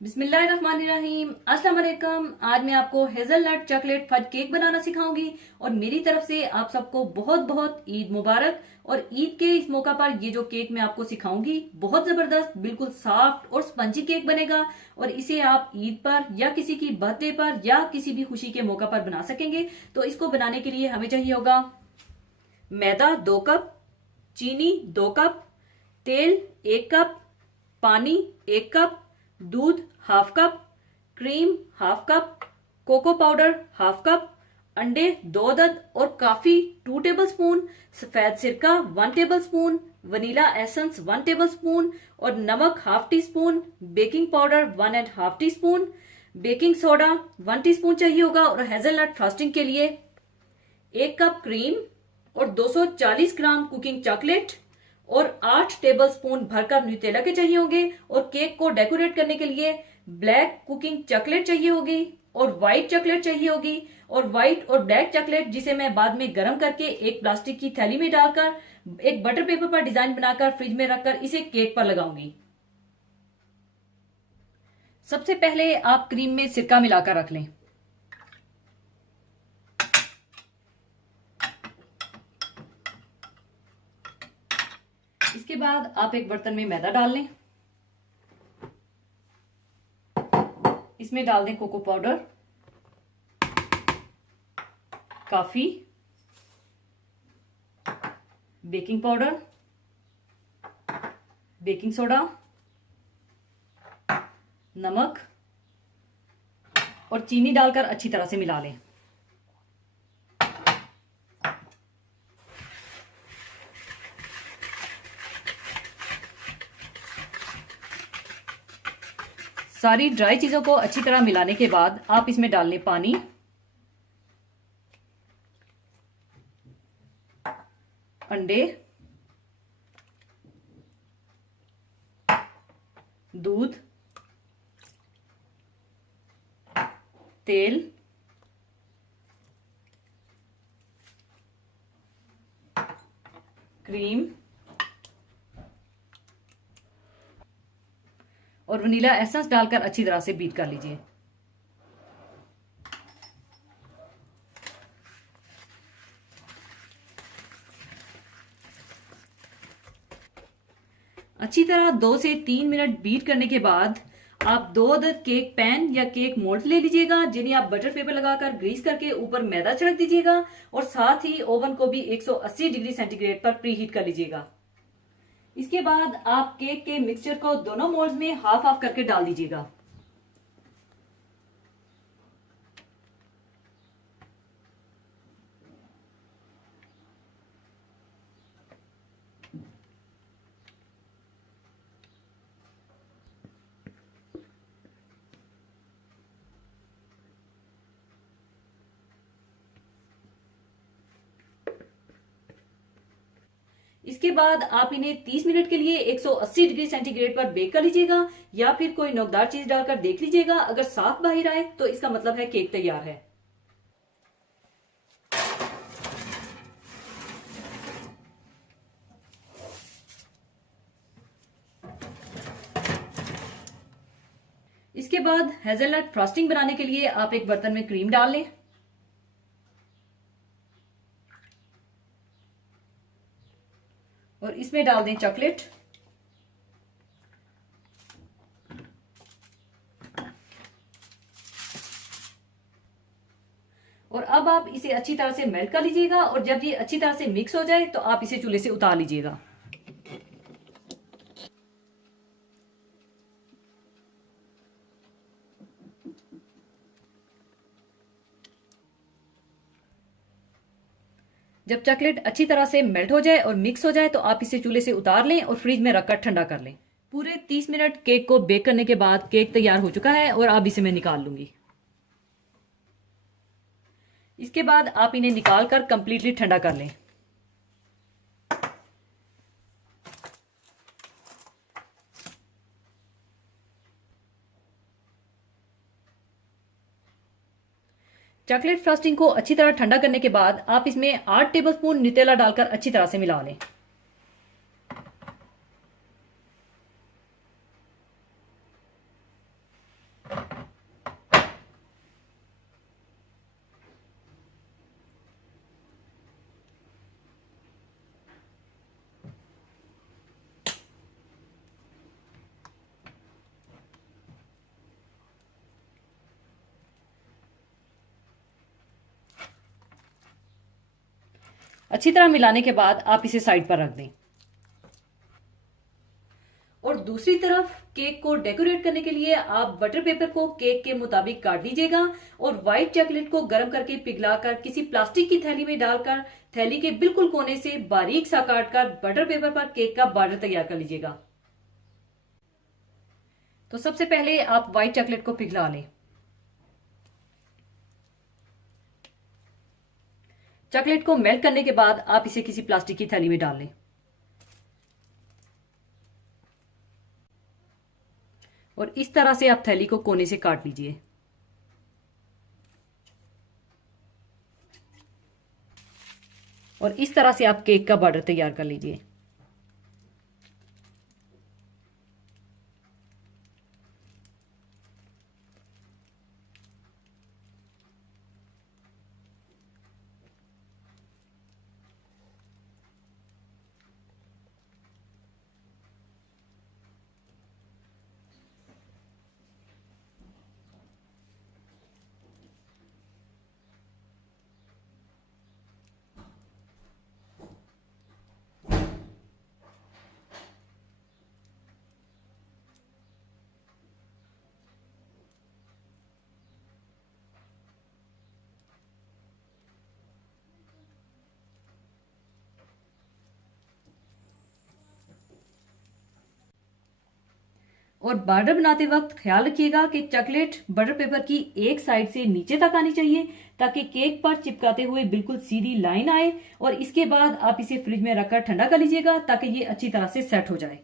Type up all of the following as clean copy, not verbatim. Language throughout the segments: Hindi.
बिस्मिल्लाहिर्रहमानिर्रहीम। अस्सलाम वालेकुम। आज मैं आपको हेजलनट चॉकलेट फज केक बनाना सिखाऊंगी और मेरी तरफ से आप सबको बहुत बहुत ईद मुबारक। और ईद के इस मौका पर ये जो केक मैं आपको सिखाऊंगी बहुत जबरदस्त, बिल्कुल सॉफ्ट और स्पंजी केक बनेगा और इसे आप ईद पर या किसी की बर्थडे पर या किसी भी खुशी के मौका पर बना सकेंगे। तो इसको बनाने के लिए हमें चाहिए होगा मैदा 2 कप, चीनी 2 कप, तेल 1 कप, पानी 1 कप, दूध half cup, cream half cup, cocoa powder half cup, अंडे 2 अदद और काफी 2 टेबल स्पून, सफेद सिरका 1 table spoon, vanilla essence 1 table spoon और नमक half tea spoon, baking powder 1.5 tea spoon, baking soda 1 teaspoon चाहिए होगा। और हेजलनट फ्रॉस्टिंग के लिए 1 कप क्रीम और 240 ग्राम कुकिंग चॉकलेट और 8 टेबल स्पून भरकर न्यूटेला के चाहिए होंगे। और केक को डेकोरेट करने के लिए ब्लैक कुकिंग चॉकलेट चाहिए होगी और व्हाइट चॉकलेट चाहिए होगी। और व्हाइट और ब्लैक चॉकलेट जिसे मैं बाद में गर्म करके एक प्लास्टिक की थैली में डालकर एक बटर पेपर पर डिजाइन बनाकर फ्रिज में रखकर इसे केक पर लगाऊंगी। सबसे पहले आप क्रीम में सिरका मिलाकर रख लें। इसके बाद आप एक बर्तन में मैदा डाल लें। इसमें डाल दें cocoa powder, coffee, baking powder, baking soda, नमक और चीनी डालकर अच्छी तरह से मिला लें। सारी ड्राई चीजों को अच्छी तरह मिलाने के बाद आप इसमें डाल लें पानी, अंडे, दूध, तेल, क्रीम और वनीला एसेंस डालकर अच्छी तरह से बीट कर लीजिए। अच्छी तरह 2 से 3 मिनट बीट करने के बाद आप 2 अदद केक पैन या केक मोल्ड ले लीजिएगा, जिन्हें आप बटर पेपर लगाकर ग्रीस करके ऊपर मैदा छिड़क दीजिएगा और साथ ही ओवन को भी 180 डिग्री सेंटीग्रेड पर प्री हीट कर लीजिएगा। इसके बाद आप केक के मिक्सचर को दोनों मोल्ड्स में हाफ हाफ करके डाल दीजिएगा। इसके बाद आप इन्हें 30 मिनट के लिए 180 डिग्री सेंटीग्रेड पर बेक कर लीजिएगा या फिर कोई नोकदार चीज डालकर देख लीजिएगा। अगर साफ बाहर आए तो इसका मतलब है केक तैयार है। इसके बाद हेजलनट फ्रॉस्टिंग बनाने के लिए आप एक बर्तन में क्रीम डाल लें और इसमें डाल दें चॉकलेट और अब आप इसे अच्छी तरह से मेल्ट कर लीजिएगा। और जब ये अच्छी तरह से मिक्स हो जाए तो आप इसे चूल्हे से उतार लीजिएगा। जब चॉकलेट अच्छी तरह से मेल्ट हो जाए और मिक्स हो जाए तो आप इसे चूल्हे से उतार लें और फ्रिज में रखकर ठंडा कर लें। पूरे 30 मिनट केक को बेक करने के बाद केक तैयार हो चुका है और अब इसे मैं निकाल लूंगी। इसके बाद आप इन्हें निकाल कर कंप्लीटली ठंडा कर लें। चॉकलेट फ्रॉस्टिंग को अच्छी तरह ठंडा करने के बाद आप इसमें 8 टेबलस्पून न्यूटेला डालकर अच्छी तरह से मिला लें। अच्छी तरह मिलाने के बाद आप इसे साइड पर रख दें। और दूसरी तरफ केक को डेकोरेट करने के लिए आप बटर पेपर को केक के मुताबिक काट लीजिएगा और व्हाइट चॉकलेट को गर्म करके पिघलाकर किसी प्लास्टिक की थैली में डालकर थैली के बिल्कुल कोने से बारीक सा काटकर बटर पेपर पर केक का बॉर्डर तैयार कर लीजिएगा। तो सबसे पहले आप व्हाइट चॉकलेट को पिघला लें। चॉकलेट को मेल्ट करने के बाद आप इसे किसी प्लास्टिक की थैली में डाल लें और इस तरह से आप थैली को कोने से काट लीजिए। और इस तरह से आप केक का बॉर्डर तैयार कर लीजिए। और बॉर्डर बनाते वक्त ख्याल रखिएगा कि चॉकलेट बटर पेपर की एक साइड से नीचे तक आनी चाहिए ताकि केक पर चिपकाते हुए बिल्कुल सीधी लाइन आए। और इसके बाद आप इसे फ्रिज में रखकर ठंडा कर लीजिएगा ताकि ये अच्छी तरह से सेट हो जाए।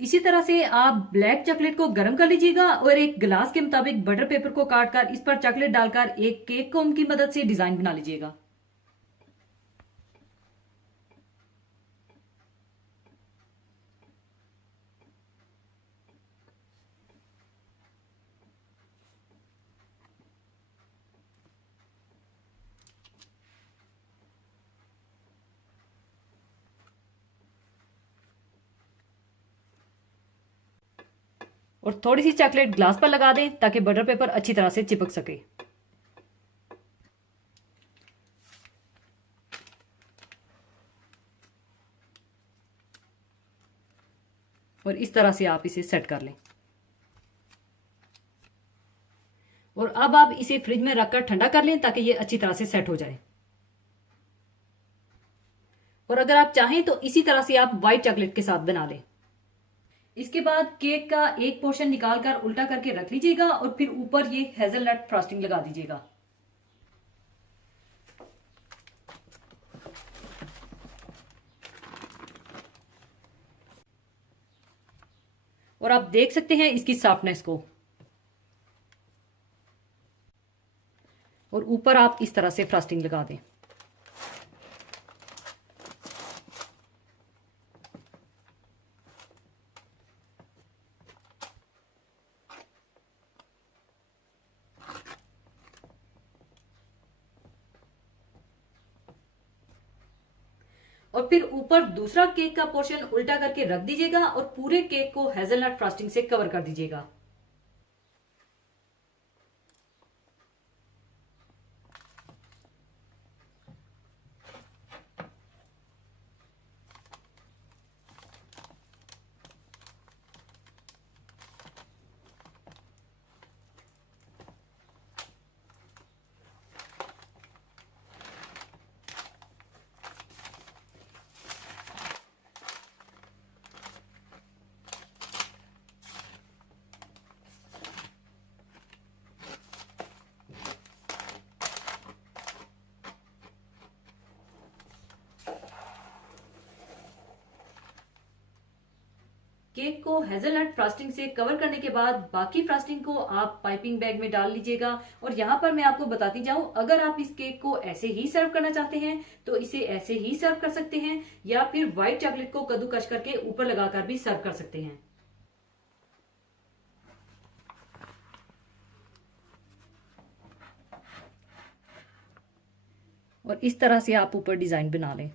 इसी तरह से आप ब्लैक चॉकलेट को गर्म कर लीजिएगा और एक गिलास के मुताबिक बटर पेपर को काटकर इस पर चॉकलेट डालकर एक केक कोम की मदद से डिजाइन बना लीजिएगा। और थोड़ी सी चॉकलेट ग्लास पर लगा दें ताकि बटर पेपर अच्छी तरह से चिपक सके। और इस तरह से आप इसे सेट कर लें और अब आप इसे फ्रिज में रखकर ठंडा कर लें ताकि ये अच्छी तरह से सेट हो जाए। और अगर आप चाहें तो इसी तरह से आप व्हाइट चॉकलेट के साथ बना लें। इसके बाद केक का एक पोर्शन निकालकर उल्टा करके रख लीजिएगा और फिर ऊपर ये हेजलनट फ्रॉस्टिंग लगा दीजिएगा। और आप देख सकते हैं इसकी सॉफ्टनेस को। और ऊपर आप इस तरह से फ्रॉस्टिंग लगा दें। और फिर ऊपर दूसरा केक का पोर्शन उल्टा करके रख दीजिएगा और पूरे केक को हेजलनट फ्रॉस्टिंग से कवर कर दीजिएगा। केक को हेजलनट फ्रॉस्टिंग से कवर करने के बाद बाकी फ्रॉस्टिंग को आप पाइपिंग बैग में डाल लीजिएगा। और यहाँ पर मैं आपको बताती जाऊं, अगर आप इस केक को ऐसे ही सर्व करना चाहते हैं तो इसे ऐसे ही सर्व कर सकते हैं या फिर व्हाइट चॉकलेट को कद्दूकस करके ऊपर लगाकर भी सर्व कर सकते हैं। और इस तरह से आप ऊपर डिजाइन बना लें।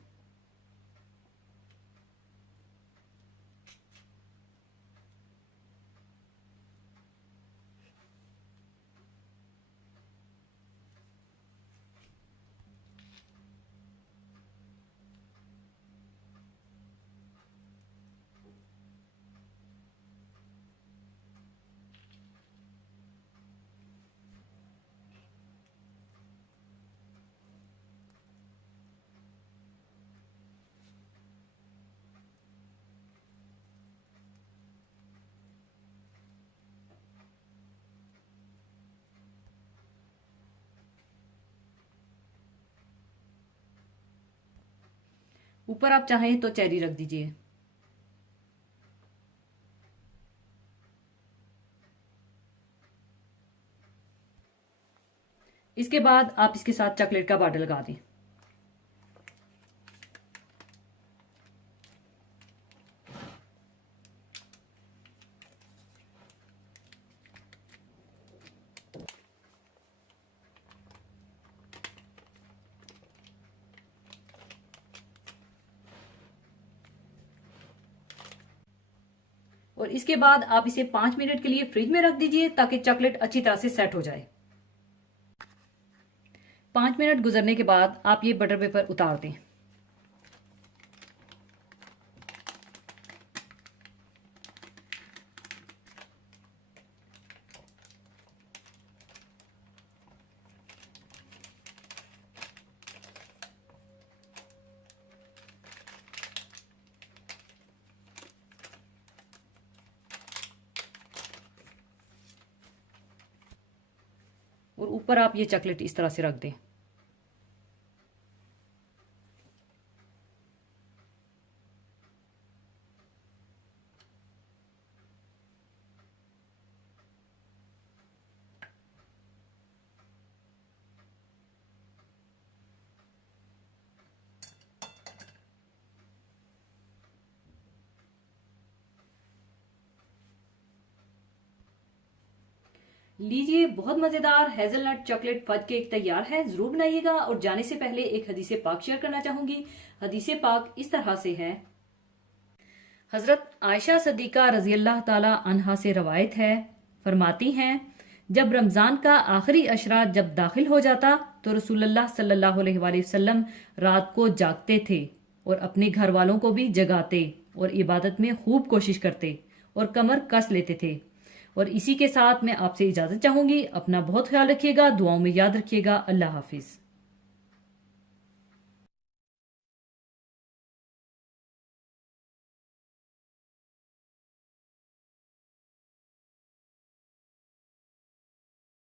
ऊपर आप चाहें तो चेरी रख दीजिए। इसके बाद आप इसके साथ चॉकलेट का बॉर्डर लगा दें। और इसके बाद आप इसे 5 मिनट के लिए फ्रिज में रख दीजिए ताकि चॉकलेट अच्छी तरह से सेट हो जाए। 5 मिनट गुजरने के बाद आप ये बटर पेपर उतार दें। और ऊपर आप ये चॉकलेट इस तरह से रख दें। लीजिए, बहुत मजेदार हेजलनट चॉकलेट फज केक तैयार है। जरूर बनाइएगा। और जाने से पहले एक हदीसे पाक शेयर करना चाहूंगी। हदीसे पाक इस तरह से है। हजरत आयशा सदीका रजी अल्लाह ताला अन्हा से रवायत है, फरमाती हैं, जब रमजान का आखिरी अशरा जब दाखिल हो जाता तो रसूलुल्लाह सल्लल्लाहु अलैहि वसल्लम रात को जागते थे और अपने घर वालों को भी जगाते और इबादत में खूब कोशिश करते और कमर कस लेते थे। और इसी के साथ मैं आपसे इजाजत चाहूंगी। अपना बहुत ख्याल रखिएगा, दुआओं में याद रखिएगा। अल्लाह हाफिज।